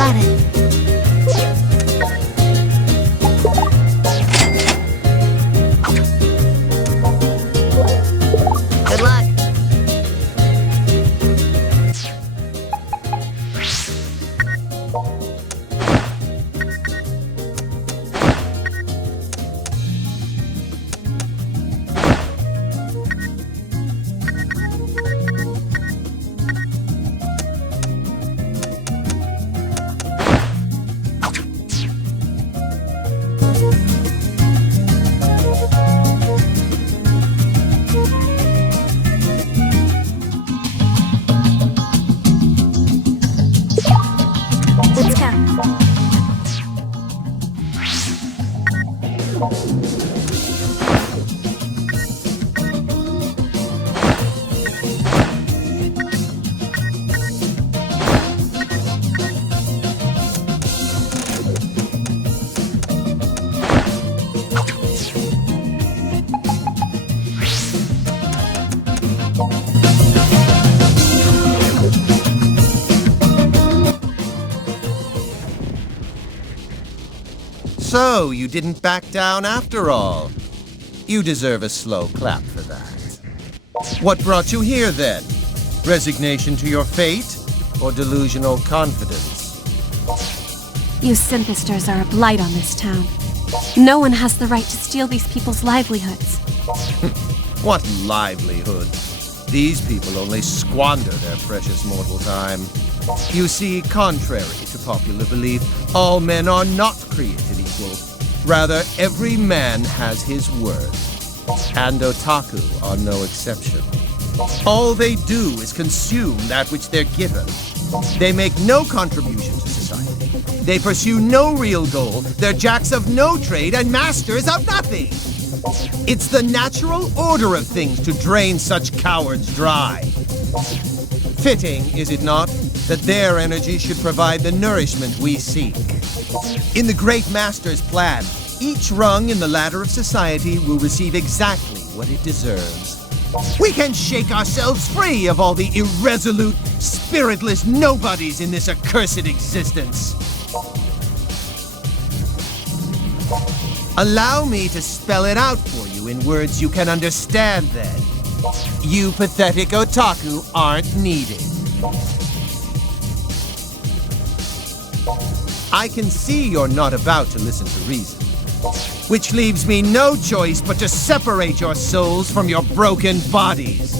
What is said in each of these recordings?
Got it. Good luck. Let's go. So, you didn't back down after all. You deserve a slow clap for that. What brought you here, then? Resignation to your fate, or delusional confidence? You synthesters are a blight on this town. No one has the right to steal these people's livelihoods. What livelihood? These people only squander their precious mortal time. You see, contrary to popular belief, all men are not created equal. Rather, every man has his worth. And otaku are no exception. All they do is consume that which they're given. They make no contribution to society. They pursue no real goal. They're jacks of no trade and masters of nothing. It's the natural order of things to drain such cowards dry. Fitting, is it not, that their energy should provide the nourishment we seek. In the Great Master's plan, each rung in the ladder of society will receive exactly what it deserves. We can shake ourselves free of all the irresolute, spiritless nobodies in this accursed existence. Allow me to spell it out for you in words you can understand, then. You pathetic otaku aren't needed. I can see you're not about to listen to reason, which leaves me no choice but to separate your souls from your broken bodies.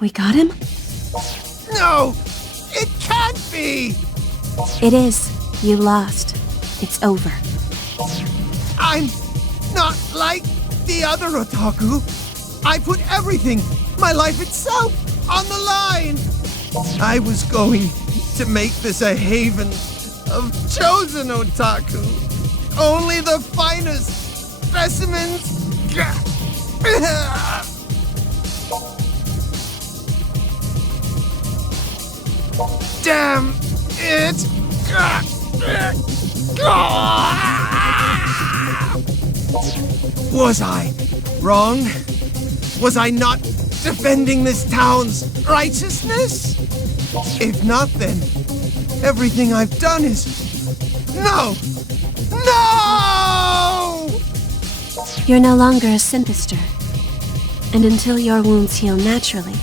We got him? No! It can't be! It is. You lost. It's over. I'm not like the other otaku. I put everything, my life itself, on the line. I was going to make this a haven of chosen otaku. Only the finest specimens. Damn it! Was I wrong? Was I not defending this town's righteousness? If not, then everything I've done is... No! No! You're no longer a synthester. And until your wounds heal naturally,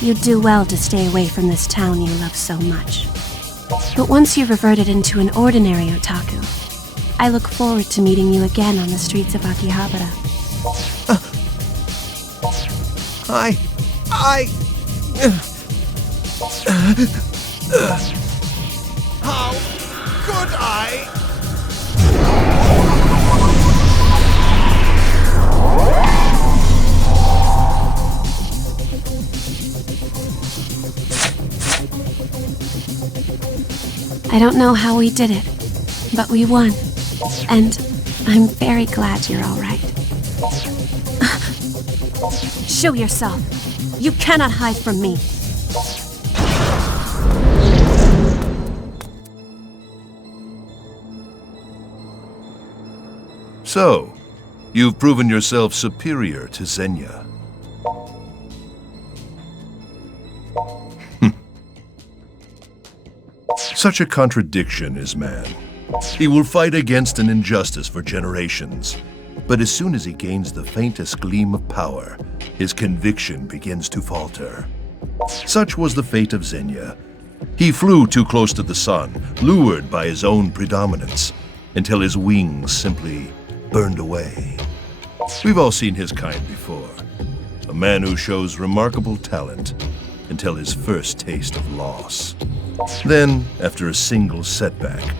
you'd do well to stay away from this town you love so much. But once you've reverted into an ordinary otaku, I look forward to meeting you again on the streets of Akihabara. How could I? I don't know how we did it, but we won. And I'm very glad you're all right. Show yourself. You cannot hide from me. So, you've proven yourself superior to Zenya. Such a contradiction is man. He will fight against an injustice for generations, but as soon as he gains the faintest gleam of power, his conviction begins to falter. Such was the fate of Zenya. He flew too close to the sun, lured by his own predominance, until his wings simply burned away. We've all seen his kind before. A man who shows remarkable talent until his first taste of loss. Then, after a single setback,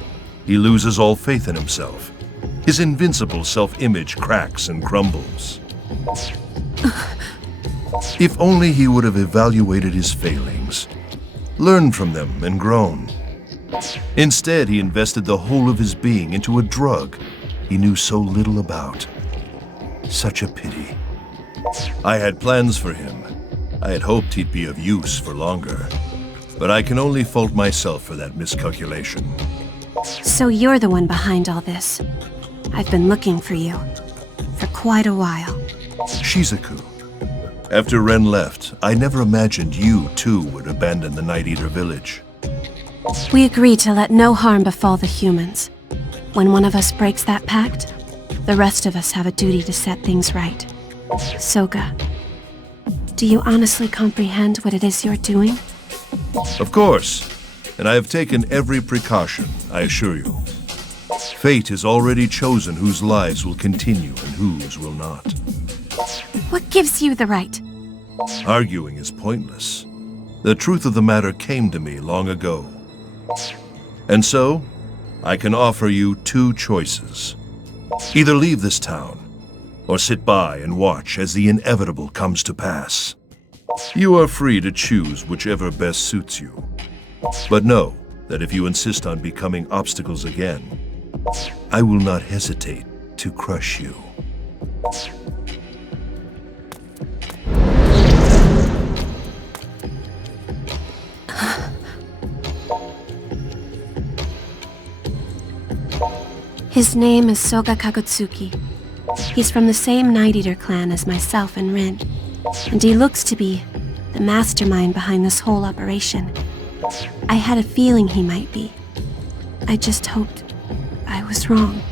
he loses all faith in himself. His invincible self-image cracks and crumbles. If only he would have evaluated his failings, learned from them and grown. Instead, he invested the whole of his being into a drug he knew so little about. Such a pity. I had plans for him. I had hoped he'd be of use for longer. But I can only fault myself for that miscalculation. So you're the one behind all this. I've been looking for you. For quite a while. Shizuku. After Ren left, I never imagined you too would abandon the Night Eater village. We agreed to let no harm befall the humans. When one of us breaks that pact, the rest of us have a duty to set things right. Soga, do you honestly comprehend what it is you're doing? Of course, and I have taken every precaution, I assure you. Fate has already chosen whose lives will continue and whose will not. What gives you the right? Arguing is pointless. The truth of the matter came to me long ago. And so, I can offer you two choices. Either leave this town, or sit by and watch as the inevitable comes to pass. You are free to choose whichever best suits you. But know that if you insist on becoming obstacles again, I will not hesitate to crush you. His name is Soga Kagutsuki. He's from the same Night Eater clan as myself and Rin. And he looks to be the mastermind behind this whole operation. I had a feeling he might be. I just hoped I was wrong.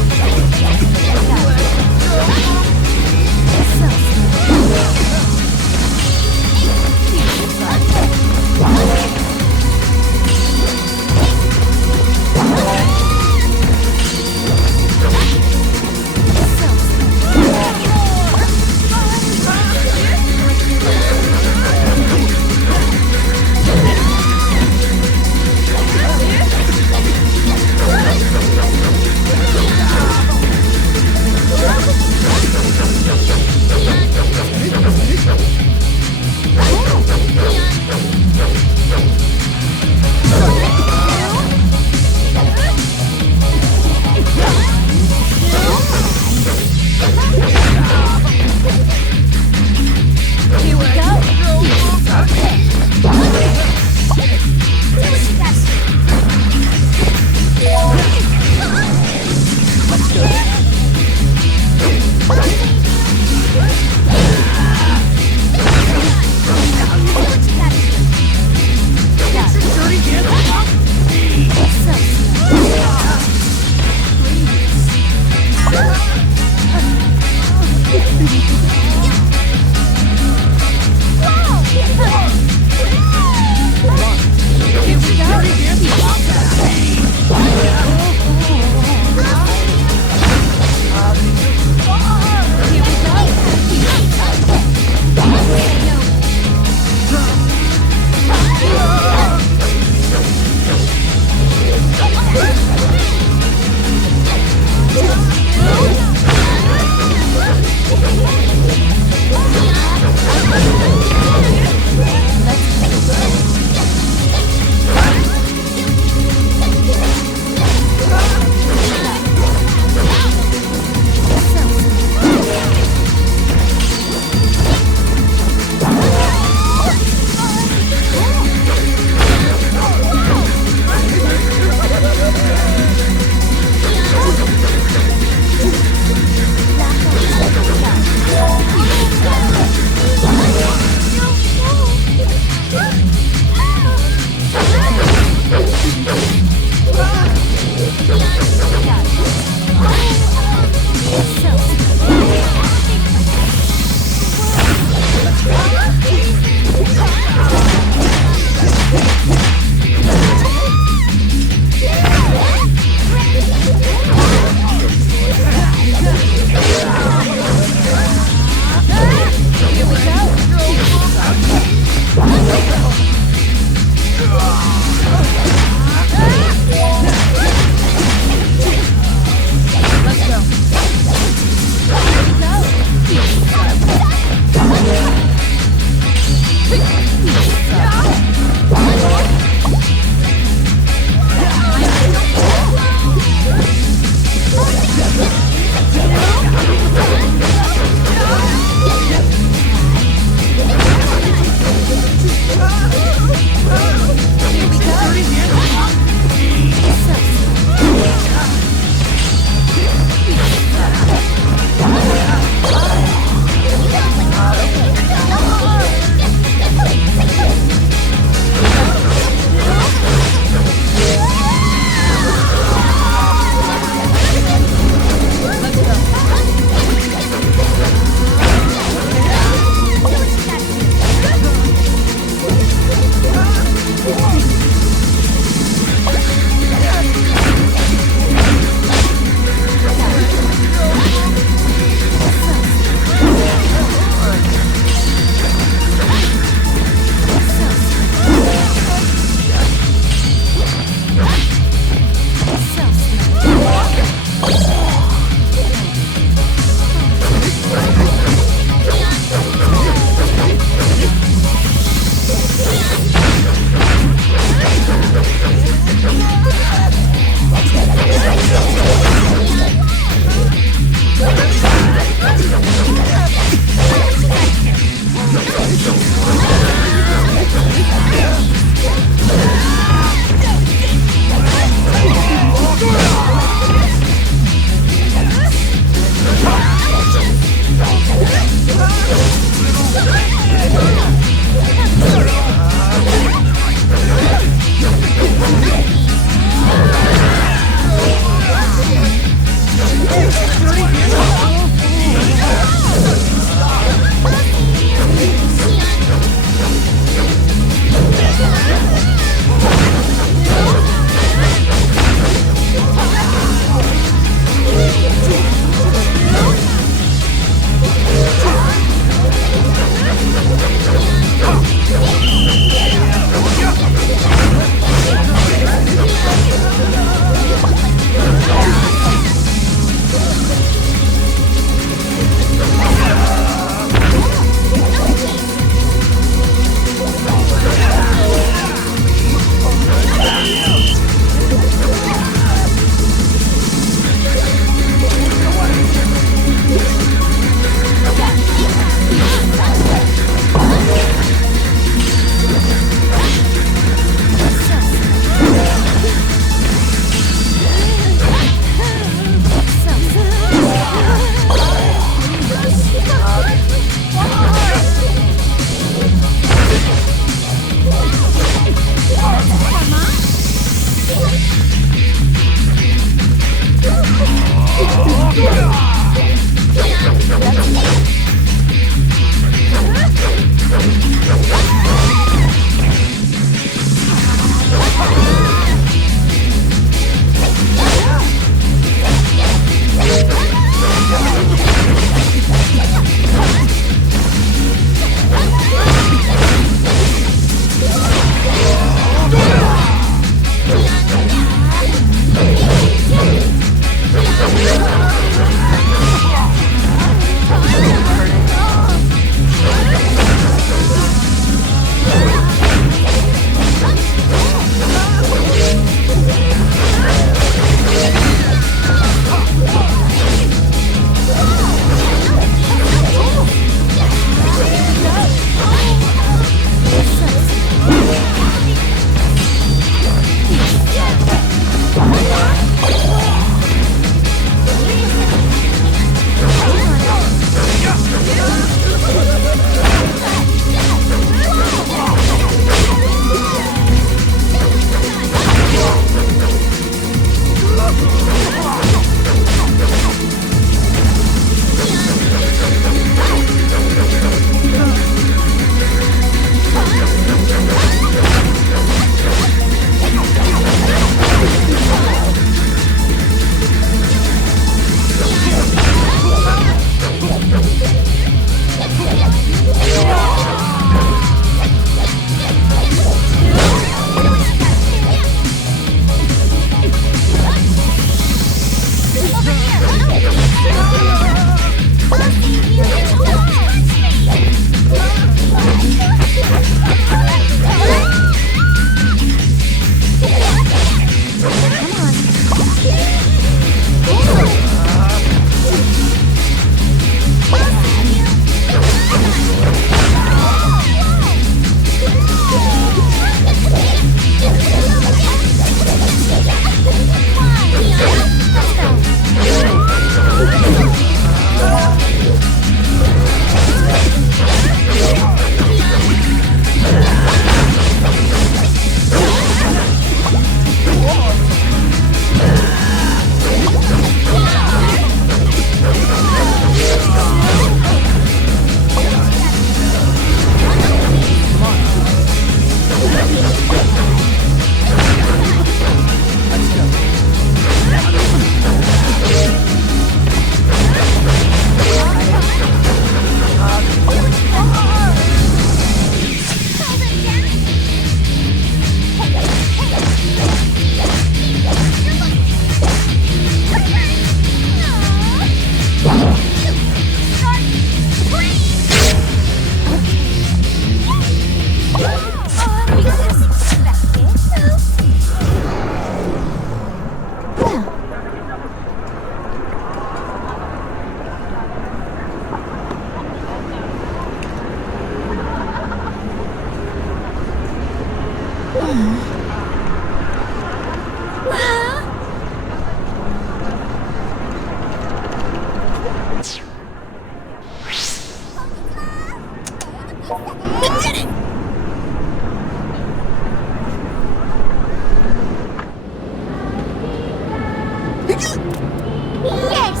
Yes!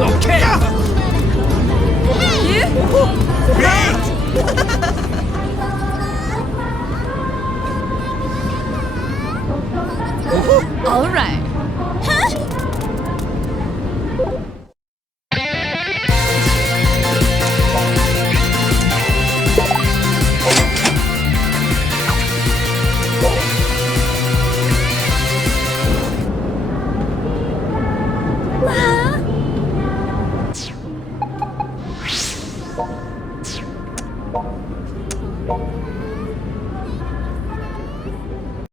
Okay. All right. Huh?